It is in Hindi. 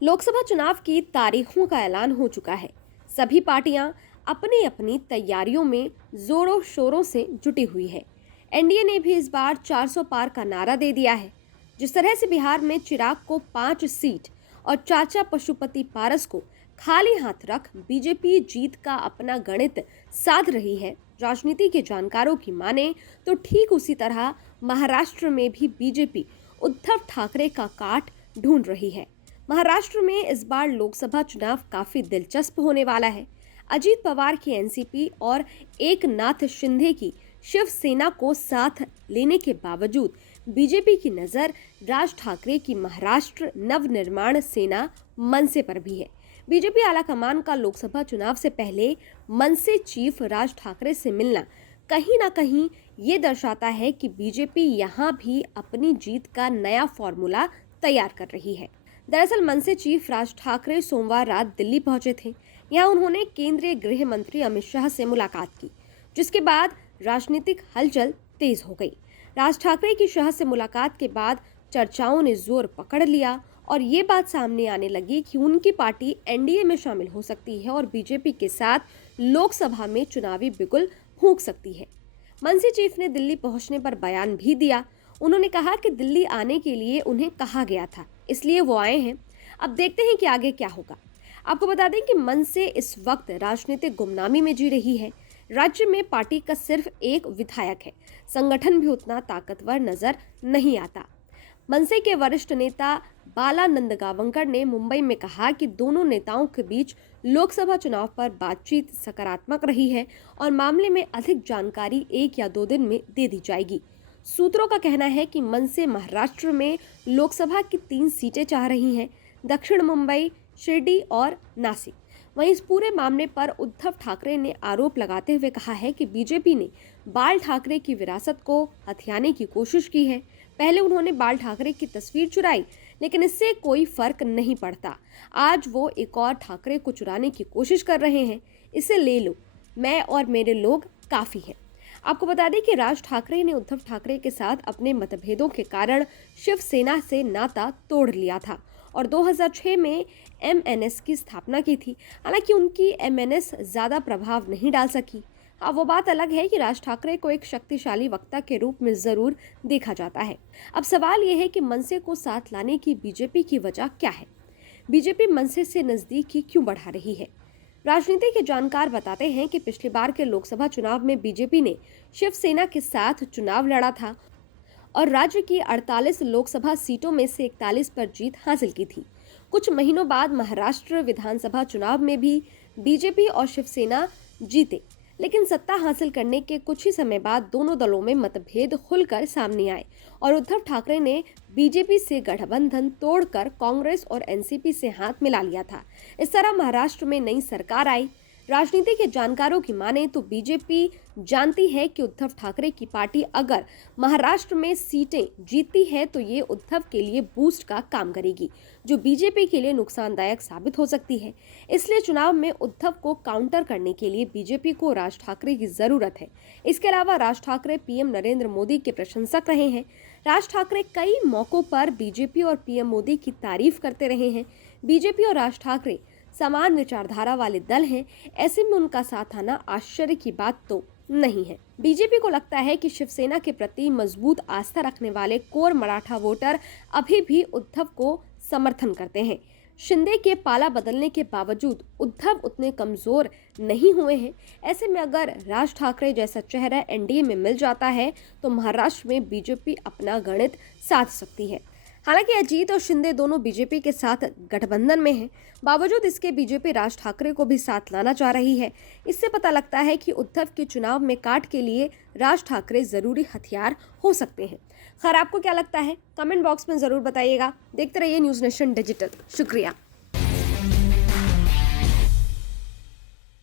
लोकसभा चुनाव की तारीखों का ऐलान हो चुका है। सभी पार्टियां अपनी अपनी तैयारियों में जोरों शोरों से जुटी हुई है। एनडीए ने भी इस बार 400 पार का नारा दे दिया है। जिस तरह से बिहार में चिराग को 5 सीट और चाचा पशुपति पारस को खाली हाथ रख बीजेपी जीत का अपना गणित साध रही है, राजनीति के जानकारों की माने तो ठीक उसी तरह महाराष्ट्र में भी बीजेपी उद्धव ठाकरे का काट ढूंढ रही है। महाराष्ट्र में इस बार लोकसभा चुनाव काफी दिलचस्प होने वाला है। अजीत पवार की एनसीपी और एकनाथ शिंदे की शिवसेना को साथ लेने के बावजूद बीजेपी की नजर राज ठाकरे की महाराष्ट्र नवनिर्माण सेना मनसे पर भी है। बीजेपी आलाकमान का लोकसभा चुनाव से पहले मनसे चीफ राज ठाकरे से मिलना कहीं ना कहीं ये दर्शाता है कि बीजेपी यहाँ भी अपनी जीत का नया फॉर्मूला तैयार कर रही है। दरअसल मनसे चीफ राज ठाकरे सोमवार रात दिल्ली पहुंचे थे। यहाँ उन्होंने केंद्रीय गृह मंत्री अमित शाह से मुलाकात की, जिसके बाद राजनीतिक हलचल तेज हो गई। राज ठाकरे की शाह से मुलाकात के बाद चर्चाओं ने जोर पकड़ लिया और ये बात सामने आने लगी कि उनकी पार्टी एनडीए में शामिल हो सकती है और बीजेपी के साथ लोकसभा में चुनावी बिगुल फूंक सकती है। मनसे चीफ ने दिल्ली पहुंचने पर बयान भी दिया। उन्होंने कहा कि दिल्ली आने के लिए उन्हें कहा गया था, इसलिए वो आए हैं। अब देखते हैं कि आगे क्या होगा। आपको बता दें कि मनसे इस वक्त राजनीतिक गुमनामी में जी रही है। राज्य में पार्टी का सिर्फ एक विधायक है। संगठन भी उतना ताकतवर नजर नहीं आता। मनसे के वरिष्ठ नेता बालानंद गावंकर ने मुंबई में कहा कि दोनों नेताओं के बीच लोकसभा चुनाव पर बातचीत सकारात्मक रही है और मामले में अधिक जानकारी 1 या 2 दिन में दे दी जाएगी। सूत्रों का कहना है कि मनसे महाराष्ट्र में लोकसभा की 3 सीटें चाह रही हैं, दक्षिण मुंबई, शिरडी और नासिक। वहीं इस पूरे मामले पर उद्धव ठाकरे ने आरोप लगाते हुए कहा है कि बीजेपी ने बाल ठाकरे की विरासत को हथियाने की कोशिश की है। पहले उन्होंने बाल ठाकरे की तस्वीर चुराई, लेकिन इससे कोई फर्क नहीं पड़ता। आज वो एक और ठाकरे को चुराने की कोशिश कर रहे हैं। इसे ले लो, मैं और मेरे लोग काफी हैं। आपको बता दें कि राज ठाकरे ने उद्धव ठाकरे के साथ अपने मतभेदों के कारण शिवसेना से नाता तोड़ लिया था और 2006 में एमएनएस की स्थापना की थी। हालांकि उनकी एमएनएस ज्यादा प्रभाव नहीं डाल सकी। हाँ, वो बात अलग है कि राज ठाकरे को एक शक्तिशाली वक्ता के रूप में जरूर देखा जाता है। अब सवाल ये है कि मनसे को साथ लाने की बीजेपी की वजह क्या है? बीजेपी मनसे से नजदीकी क्यों बढ़ा रही है? राजनीति के जानकार बताते हैं कि पिछली बार के लोकसभा चुनाव में बीजेपी ने शिवसेना के साथ चुनाव लड़ा था और राज्य की 48 लोकसभा सीटों में से 41 पर जीत हासिल की थी। कुछ महीनों बाद महाराष्ट्र विधानसभा चुनाव में भी बीजेपी और शिवसेना जीते, लेकिन सत्ता हासिल करने के कुछ ही समय बाद दोनों दलों में मतभेद खुलकर सामने आए और उद्धव ठाकरे ने बीजेपी से गठबंधन तोड़कर कांग्रेस और एनसीपी से हाथ मिला लिया था। इस तरह महाराष्ट्र में नई सरकार आई। राजनीति के जानकारों की माने तो बीजेपी जानती है कि उद्धव ठाकरे की पार्टी अगर महाराष्ट्र में सीटें जीतती है तो ये उद्धव के लिए बूस्ट का काम करेगी, जो बीजेपी के लिए नुकसानदायक साबित हो सकती है। इसलिए चुनाव में उद्धव को काउंटर करने के लिए बीजेपी को राज ठाकरे की जरूरत है। इसके अलावा राज ठाकरे पीएम नरेंद्र मोदी के प्रशंसक रहे हैं। राज ठाकरे कई मौकों पर बीजेपी और पीएम मोदी की तारीफ करते रहे हैं। बीजेपी और राज ठाकरे समान विचारधारा वाले दल हैं, ऐसे में उनका साथ आना आश्चर्य की बात तो नहीं है। बीजेपी को लगता है कि शिवसेना के प्रति मजबूत आस्था रखने वाले कोर मराठा वोटर अभी भी उद्धव को समर्थन करते हैं। शिंदे के पाला बदलने के बावजूद उद्धव उतने कमजोर नहीं हुए हैं। ऐसे में अगर राज ठाकरे जैसा चेहरा एनडीए में मिल जाता है तो महाराष्ट्र में बीजेपी अपना गणित साध सकती है। हालांकि अजीत और शिंदे दोनों बीजेपी के साथ गठबंधन में हैं, बावजूद इसके बीजेपी राज ठाकरे को भी साथ लाना चाह रही है। इससे पता लगता है कि उद्धव के चुनाव में काट के लिए राज ठाकरे जरूरी हथियार हो सकते हैं। खैर, आपको क्या लगता है? कमेंट बॉक्स में जरूर बताइएगा। देखते रहिए न्यूज़ नेशन डिजिटल। शुक्रिया।